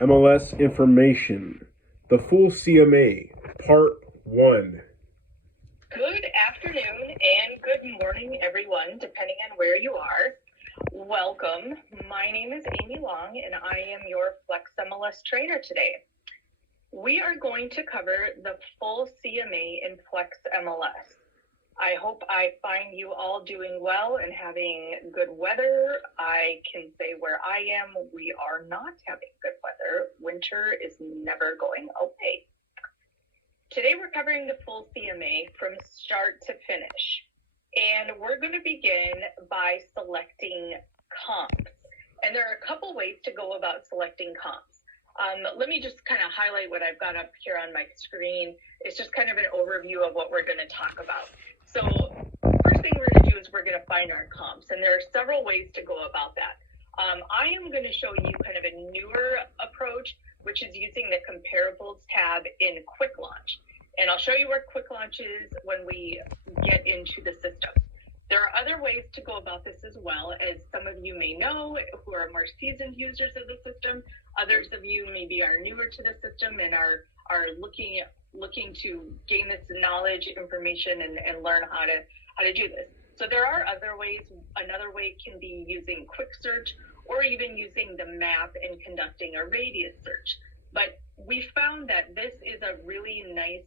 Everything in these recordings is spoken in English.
MLS information. The full CMA, Part 1. Good afternoon and good morning, everyone, depending on where you are. Welcome. My name is Amy Long, and I am your Flex MLS trainer today. We are going to cover the full CMA in Flex MLS. I hope I find you all doing well and having good weather. I can say where I am, we are not having good weather. Winter is never going away. Today we're covering the full CMA from start to finish. And we're going to begin by selecting comps. And there are a couple ways to go about selecting comps. Let me just kind of highlight what I've got up here on my screen. It's just kind of an overview of what we're going to talk about. So first thing we're going to do is we're going to find our comps. And there are several ways to go about that. I am going to show you kind of a newer approach, which is using the comparables tab in Quick Launch. And I'll show you where Quick Launch is when we get into the system. There are other ways to go about this as well, as some of you may know who are more seasoned users of the system. Others of you maybe are newer to the system and are looking to gain this knowledge, information, and learn how to do this. So there are other ways. Another way can be using quick search or even using the map and conducting a radius search. But we found that this is a really nice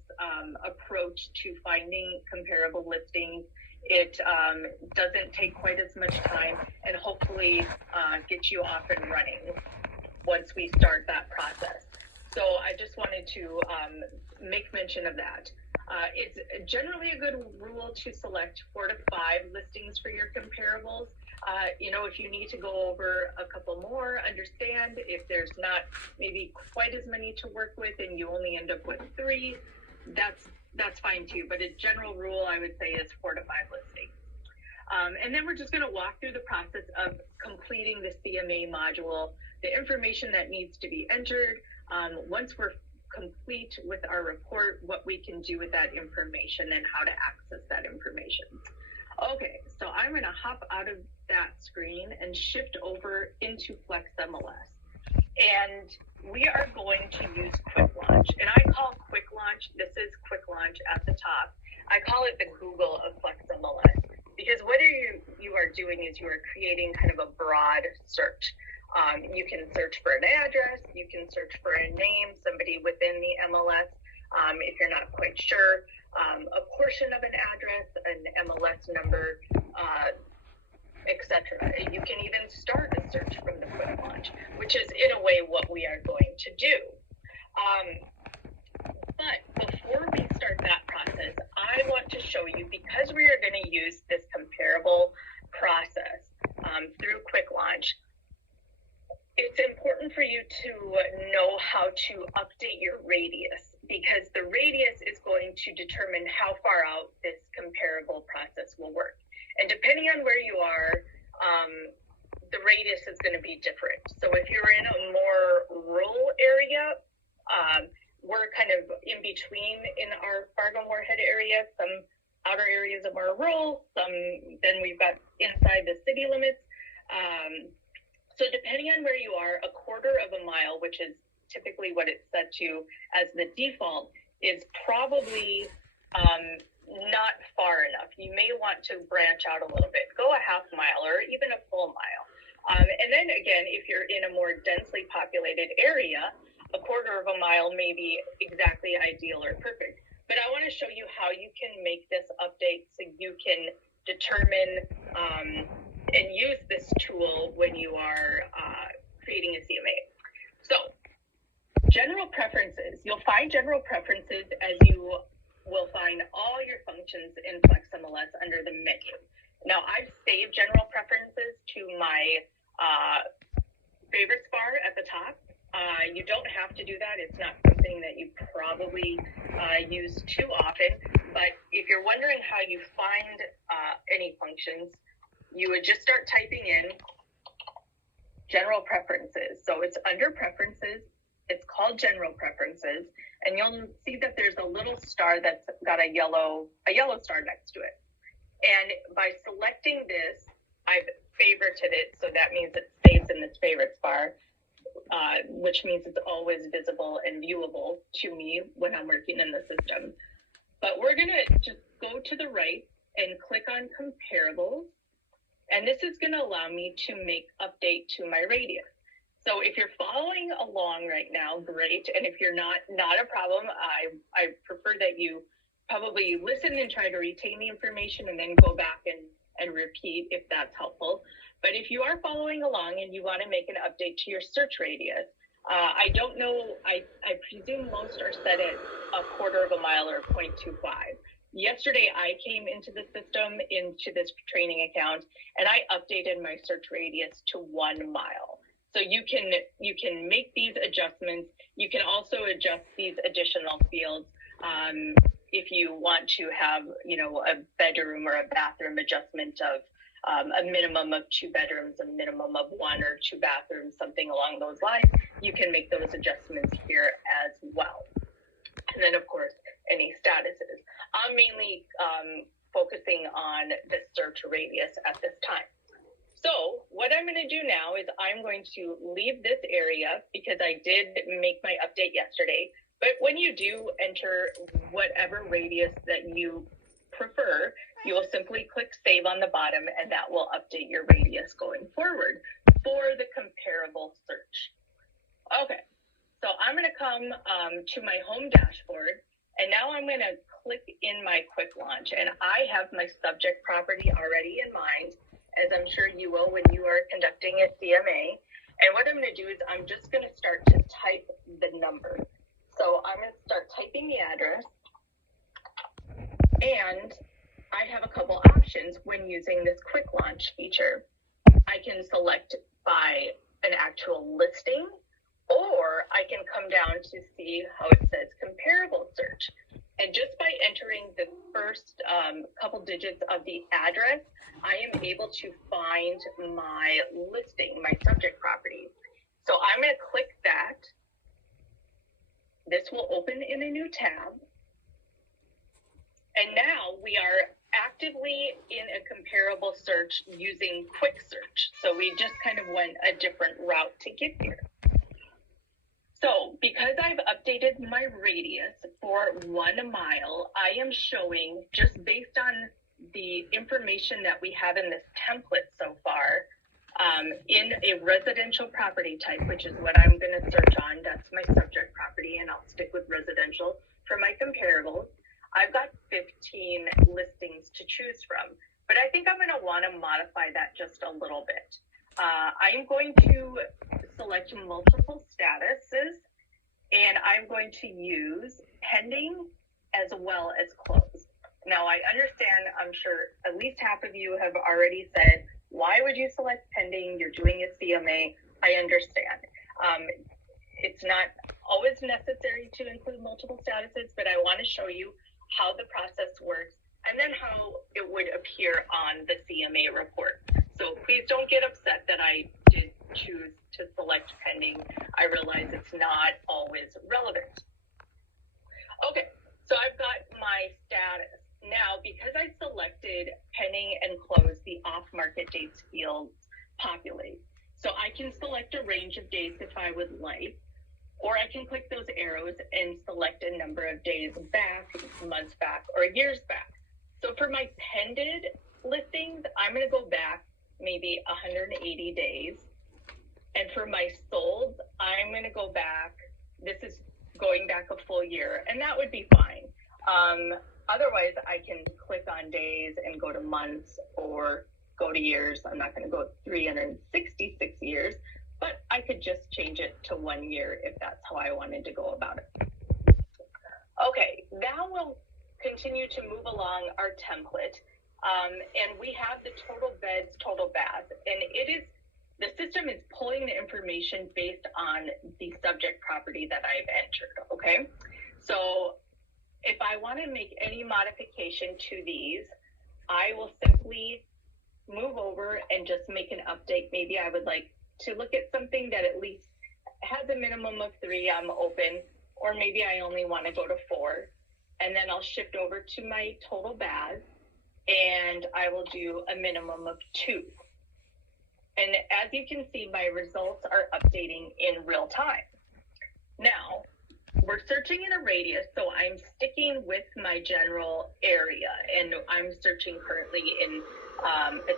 approach to finding comparable listings. It doesn't take quite as much time and hopefully get you off and running once we start that process. So I just wanted to make mention of that. It's generally a good rule to select 4 to 5 listings for your comparables. If you need to go over a couple more, understand if there's not maybe quite as many to work with and you only end up with 3, that's fine too. But a general rule I would say is 4 to 5 listings. And then we're just going to walk through the process of completing the CMA module, the information that needs to be entered. Once we're complete with our report, what we can do with that information and how to access that information. Okay, so I'm going to hop out of that screen and shift over into Flex MLS. And we are going to use Quick Launch. And I call Quick Launch, this is Quick Launch at the top. I call it the Google of Flex MLS because what you are doing is you are creating kind of a broad search. You can search for an address, you can search for a name, somebody within the MLS, if you're not quite sure, a portion of an address, an MLS number, etc. You can even start a search from the Quick Launch, which is in a way what we are going to do. But before we start that process, I want to show you, because we are going to use this comparable process through Quick Launch, it's important for you to know how to update your radius, because the radius is going to determine how far out this comparable process will work. And depending on where you are, the radius is going to be different. So if you're in a more rural area, we're kind of in between in our Fargo-Moorhead area. Some outer areas are more rural, then we've got inside the city limits. So depending on where you are, 1/4 of a mile, which is typically what it's set to as the default, is probably not far enough. You may want to branch out a little bit, go a 1/2 mile or even a full mile. And then again, if you're in a more densely populated area, 1/4 of a mile may be exactly ideal or perfect. But I want to show you how you can make this update so you can determine and use this tool when you are creating a CMA. So, general preferences. You'll find general preferences as you will find all your functions in Flex MLS under the menu. Now, I've saved general preferences to my favorites bar at the top. You don't have to do that. It's not something that you probably use too often. But if you're wondering how you find any functions, you would just start typing in general preferences. So it's under preferences. It's called general preferences. And you'll see that there's a little star that's got a yellow star next to it. And by selecting this, I've favorited it. So that means it stays in this favorites bar. which means it's always visible and viewable to me when I'm working in the system. But we're going to just go to the right and click on comparables. And this is going to allow me to make update to my radius. So if you're following along right now, great. And if you're not a problem. I prefer that you probably listen and try to retain the information and then go back and repeat if that's helpful. But if you are following along and you want to make an update to your search radius, I don't know, I presume most are set at 1/4 of a mile or 0.25. Yesterday, I came into the system, into this training account, and I updated my search radius to 1 mile. So you can make these adjustments. You can also adjust these additional fields if you want to have, a bedroom or a bathroom adjustment of a minimum of 2 bedrooms, a minimum of 1 or 2 bathrooms, something along those lines. You can make those adjustments here as well. And then, of course, any statuses. I'm mainly focusing on the search radius at this time. So what I'm going to do now is I'm going to leave this area because I did make my update yesterday. But when you do enter whatever radius that you prefer, you will simply click save on the bottom, and that will update your radius going forward for the comparable search. Okay, so I'm going to come to my home dashboard, and now I'm going to click in my quick launch, and I have my subject property already in mind, as I'm sure you will when you are conducting a CMA. And what I'm going to do is I'm just going to start to type the number. So I'm going to start typing the address, and I have a couple options when using this quick launch feature. I can select by an actual listing, or I can come down to see how it says comparable search. And just by entering the first couple digits of the address, I am able to find my listing, my subject property. So I'm going to click that. This will open in a new tab. And now we are actively in a comparable search using quick search. So we just kind of went a different route to get here. So because I've updated my radius for 1 mile, I am showing, just based on the information that we have in this template so far, in a residential property type, which is what I'm going to search on. That's my subject property, and I'll stick with residential for my comparables. I've got 15 listings to choose from, but I think I'm going to want to modify that just a little bit. I'm going to select multiple statuses, and I'm going to use pending as well as closed. Now, I understand, I'm sure at least half of you have already said, why would you select pending? You're doing a CMA. I understand. It's not always necessary to include multiple statuses, but I want to show you how the process works and then how it would appear on the CMA report. So please don't get upset that I did choose to select pending. I realize it's not always relevant. Okay, so I've got my status. Now, because I selected pending and closed, the off-market dates fields populate. So I can select a range of days if I would like, or I can click those arrows and select a number of days back, months back, or years back. So for my pended listings, I'm going to go back maybe 180 days. And for my sold, I'm going to go back, this is going back a full year, and that would be fine. Otherwise, I can click on days and go to months or go to years. I'm not going to go 366 years, but I could just change it to 1 year if that's how I wanted to go about it. Okay, now we'll continue to move along our template. And we have the total beds, total baths, and the system is pulling the information based on the subject property that I've entered, okay? So if I want to make any modification to these, I will simply move over and just make an update. Maybe I would like to look at something that at least has a minimum of 3, I'm open, or maybe I only want to go to 4. And then I'll shift over to my total baths, and I will do a minimum of 2. And as you can see, my results are updating in real time. Now, we're searching in a radius, so I'm sticking with my general area, and I'm searching currently in the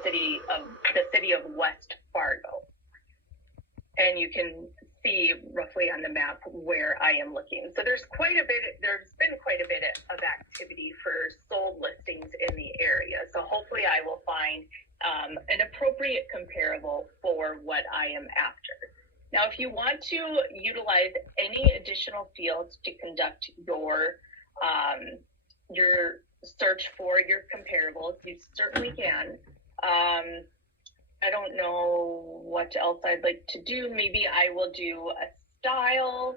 city of West Fargo. And you can see roughly on the map where I am looking. So there's been quite a bit of activity for sold listings in the area. So hopefully I will find an appropriate comparable for what I am after. Now, if you want to utilize any additional fields to conduct your search for your comparables, you certainly can. I don't know what else I'd like to do. Maybe I will do a style,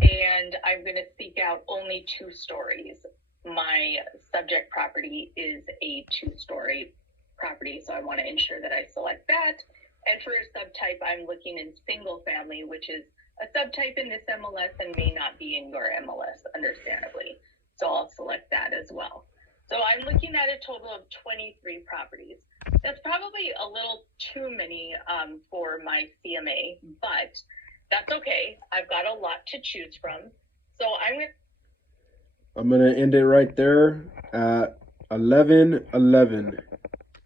and I'm going to seek out only 2 stories. My subject property is a 2-story property, so I want to ensure that I select that. And for a subtype, I'm looking in single family, which is a subtype in this MLS and may not be in your MLS, understandably. So I'll select that as well. So I'm looking at a total of 23 properties. That's probably a little too many for my CMA, but that's okay. I've got a lot to choose from. So I'm gonna end it right there at 11:11.